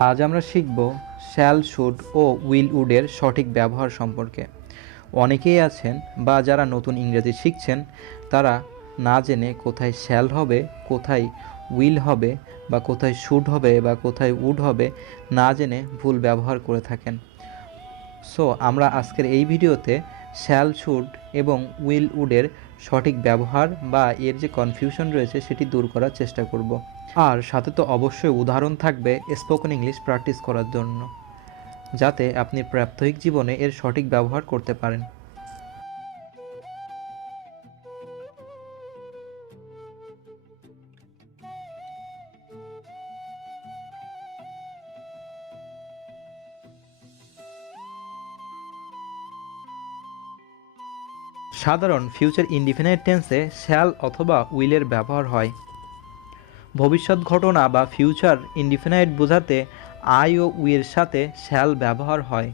আজ আমরা শিখব শ্যাল, শুড ও উইল উডের সঠিক ব্যবহার সম্পর্কে। অনেকেই আছেন বা যারা নতুন ইংরেজি শিখছেন, তারা না জেনে কোথায় শ্যাল হবে, কোথায় উইল হবে বা কোথায় শুড হবে বা কোথায় উড হবে না জেনে ভুল ব্যবহার করে থাকেন। সো, আমরা আজকের এই ভিডিওতে শ্যাল, শুড এবং উইল উডের সঠিক ব্যবহার বা এর যে কনফিউশন রয়েছে সেটি দূর করার চেষ্টা করব। আর সাথে তো অবশ্যই উদাহরণ থাকবে স্পোকেন ইংলিশ প্র্যাকটিস করার জন্য, যাতে আপনি প্রাত্যহিক জীবনে এর সঠিক ব্যবহার করতে পারেন। সাধারণ ফিউচার ইনডিফিনাইট টেন্সে শ্যাল অথবা উইলের ব্যবহার হয়। ভবিষ্যৎ ঘটনা বা ফিউচার ইনডিফিনাইট বোঝাতে আই ও উইয়ের সাথে শ্যাল ব্যবহার হয়।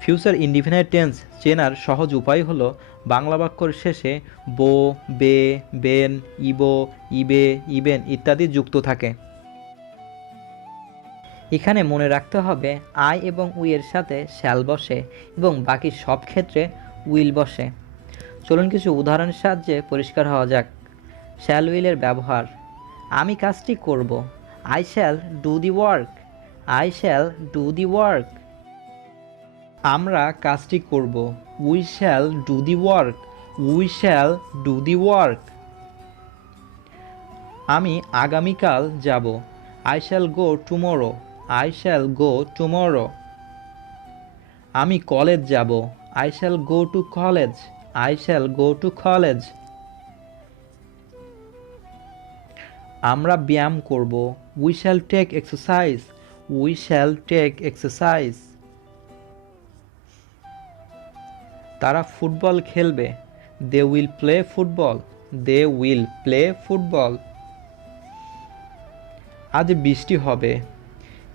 ফিউচার ইনডিফিনাইট টেন্স চেনার সহজ উপায় হলো বাংলা বাক্যর শেষে বো, বে, বেন, ইবো, ইবে, ইবেন ইত্যাদি যুক্ত থাকে। এখানে মনে রাখতে হবে আই এবং উইয়ের সাথে শ্যাল বসে এবং বাকি সব ক্ষেত্রে উইল বসে। চলুন কিছু উদাহরণের সাহায্যে পরিষ্কার হওয়া যাক। শ্যাল উইলের ব্যবহার। আমি কাজটি করব। I shall do the work. I shall do the work. আমরা কাজটি করব। We shall do the work. We shall do the work. আমি আগামীকাল যাব। I shall go tomorrow. I shall go tomorrow. আমি কলেজ যাব। I shall go to college. I shall go to college. আমরা ব্যায়াম করব। We shall take exercise we shall take exercise তারা football খেলবে। They will play football they will play football আজ বৃষ্টি হবে।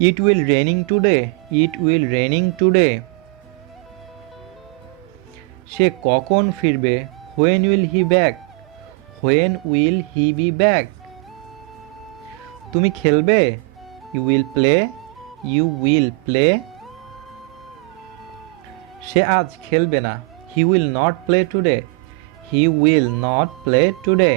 It will raining today it will raining today সে কখন ফিরবে? When will he back when will he be back তুমি খেলবে? You will play you will play সে আজ খেলবে না। He will not play today he will not play today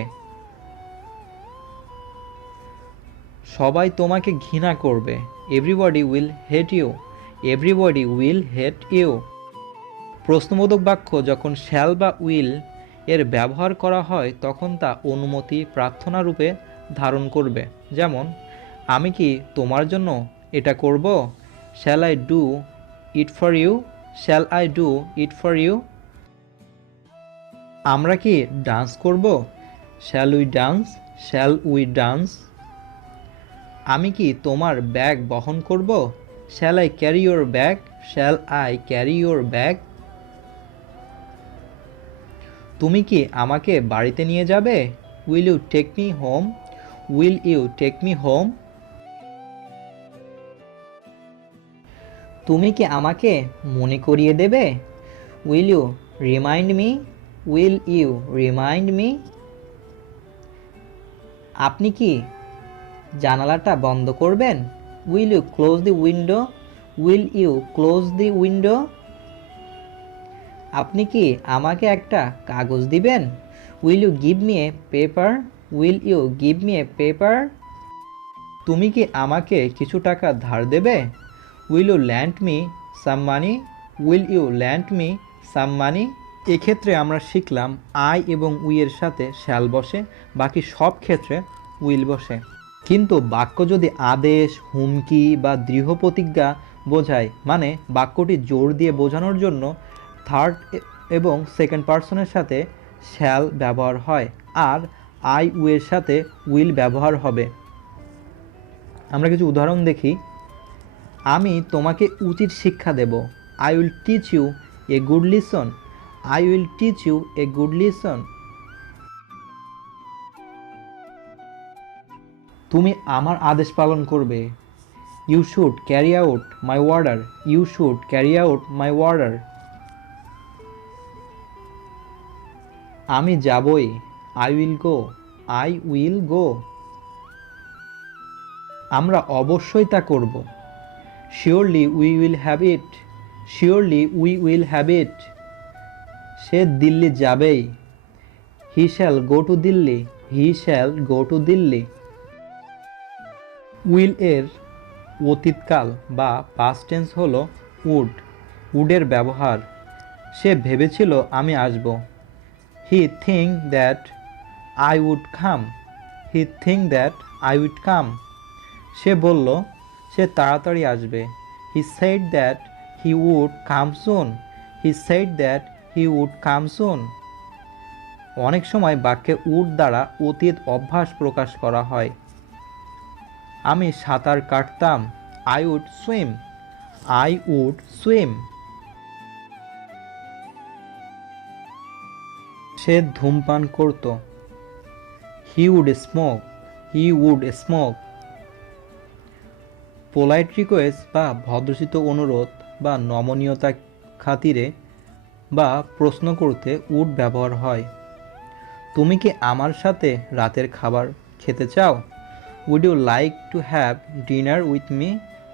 সবাই তোমাকে ঘৃণা করবে। Everybody will hate you everybody will hate you প্রশ্নবোধক বাক্য, যখন শ্যাল বা উইল এর ব্যবহার করা হয়, তখন তা অনুমতি প্রার্থনা রূপে ধারণ করবে। যেমন, আমি কি তোমার জন্য এটা করব? Shall I do it for you shall I do it for you আমরা কি ডান্স করব? Shall we dance shall we dance আমি কি তোমার ব্যাগ বহন করব? Shall I carry your bag shall I carry your bag তুমি কি আমাকে বাড়িতে নিয়ে যাবে? Will you take me home will you take me home তুমি কি আমাকে মনে করিয়ে দেবে? Will you remind me will you remind me আপনি কি জানালাটা বন্ধ করবেন? Will you close the window will you close the window আপনি কি আমাকে একটা কাগজ দিবেন? Will you give me a paper will you give me a paper তুমি কি আমাকে কিছু টাকা ধার দেবে? Will you lend me some money will you lend me some money এক্ষেত্রে আমরা শিখলাম আই এবং উইয়ের সাথে শ্যাল বসে, বাকি সব ক্ষেত্রে উইল বসে। কিন্তু বাক্য যদি আদেশ, হুমকি বা দৃঢ় প্রতিজ্ঞা বোঝায় মানে বাক্যটি জোর দিয়ে বোঝানোর জন্য থার্ড এবং সেকেন্ড পার্সনের সাথে শ্যাল ব্যবহার হয়, আর আই উয়ের সাথে উইল ব্যবহার হবে। আমরা কিছু উদাহরণ দেখি। আমি তোমাকে উচিত শিক্ষা দেব। I will teach you a good lesson. I will teach you a good lesson. তুমি আমার আদেশ পালন করবে। You should carry out my order. You should carry out my order. আমি যাবই। I will go I will go আমরা অবশ্যই তা করব। Surely we will have it surely we will have it সে দিল্লি যাবেই। He shall go to Delhi he shall go to Delhi will এর অতীতকাল বা পাস্ট টেন্স হল উড উডের ব্যবহার। সে ভেবেছিল আমি আসব। He think that I would come he think that I would come সে বলল, সে তাড়াতাড়ি আসবে। He said that he would come soon he said that he would come soon অনেক সময় বাক্যে উড দ্বারা অতীত অভ্যাস প্রকাশ করা হয়। আমি সাঁতার কাটতাম। I would swim I would swim সে ধূমপান করত। He would smoke he would smoke polite request বা ভদ্রচিত অনুরোধ বা নমনীয়তা খাতিরে বা প্রশ্ন করতে উড ব্যবহার হয়। তুমি কি আমার সাথে রাতের খাবার খেতে চাও? Would you like to have dinner with me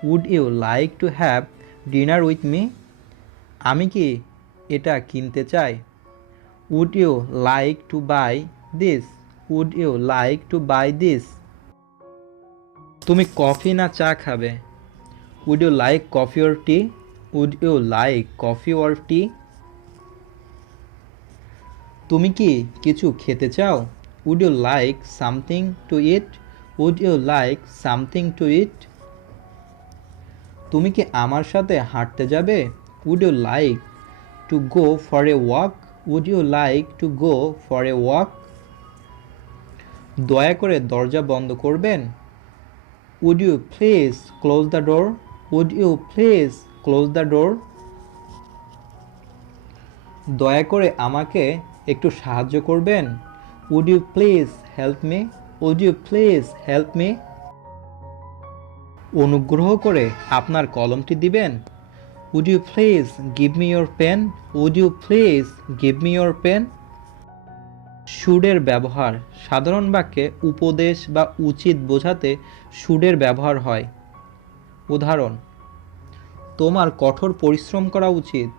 would you like to have dinner with me আমি কি এটা কিনতে চাই? Would you like to buy this would you like to buy this তুমি কফি না চা খাবে? Would you like coffee or tea would you like coffee or tea তুমি কি কিছু খেতে চাও? Would you like something to eat would you like something to eat তুমি কি আমার সাথে হাঁটতে যাবে? Would you like to go for a walk would you like to go for a walk দয়া করে দরজা বন্ধ করবেন। Would you please close the door would you please close the door দয়া করে আমাকে একটু সাহায্য করবেন। Would you please help me would you please help me অনুগ্রহ করে আপনার কলমটি দিবেন। Would you please give me your pen would you please give me your pen সুডের ব্যবহার। সাধারণ বাক্যে উপদেশ বা উচিত বোঝাতে সুডের ব্যবহার হয়। উদাহরণ, তোমার কঠোর পরিশ্রম করা উচিত।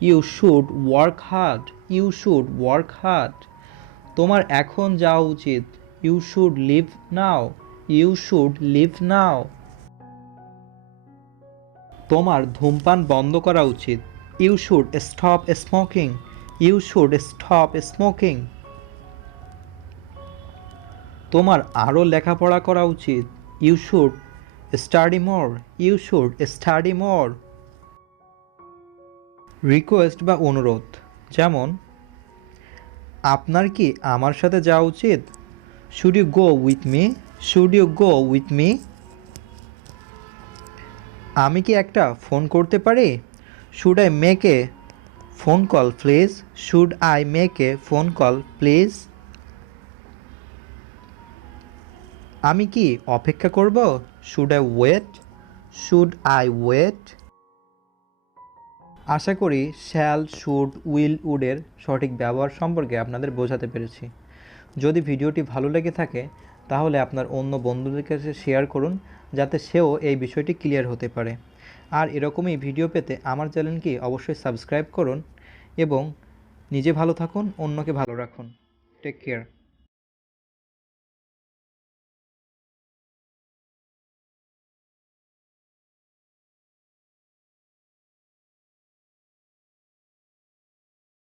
You should work hard you should work hard তোমার এখন যাওয়া উচিত। You should leave now you should leave now তোমার ধূমপান বন্ধ করা উচিত। You should stop smoking you should stop smoking তোমার আরও লেখাপড়া করা উচিত। You should study more you should study more request বা অনুরোধ। যেমন, আপনার কি আমার সাথে যাওয়া উচিত? Should you go with me should you go with me আমি কি একটা ফোন করতে পারি? Should I make a phone call please should I make a phone call please আমি কি অপেক্ষা করব? Should I wait should I wait আশা করি শ্যাল শুড উইল উডের সঠিক ব্যবহার সম্পর্কে আপনাদের বোঝাতে পেরেছি। যদি ভিডিওটি ভালো লেগে থাকে, তাহলে আপনার অন্য বন্ধুদের কাছে শেয়ার করুন, যাতে সেও এই বিষয়টি ক্লিয়ার হতে পারে। আর এরকমই ভিডিও পেতে আমার চ্যানেলকে অবশ্যই সাবস্ক্রাইব করুন এবং নিজে ভালো থাকুন, অন্যকে ভালো রাখুন। Take care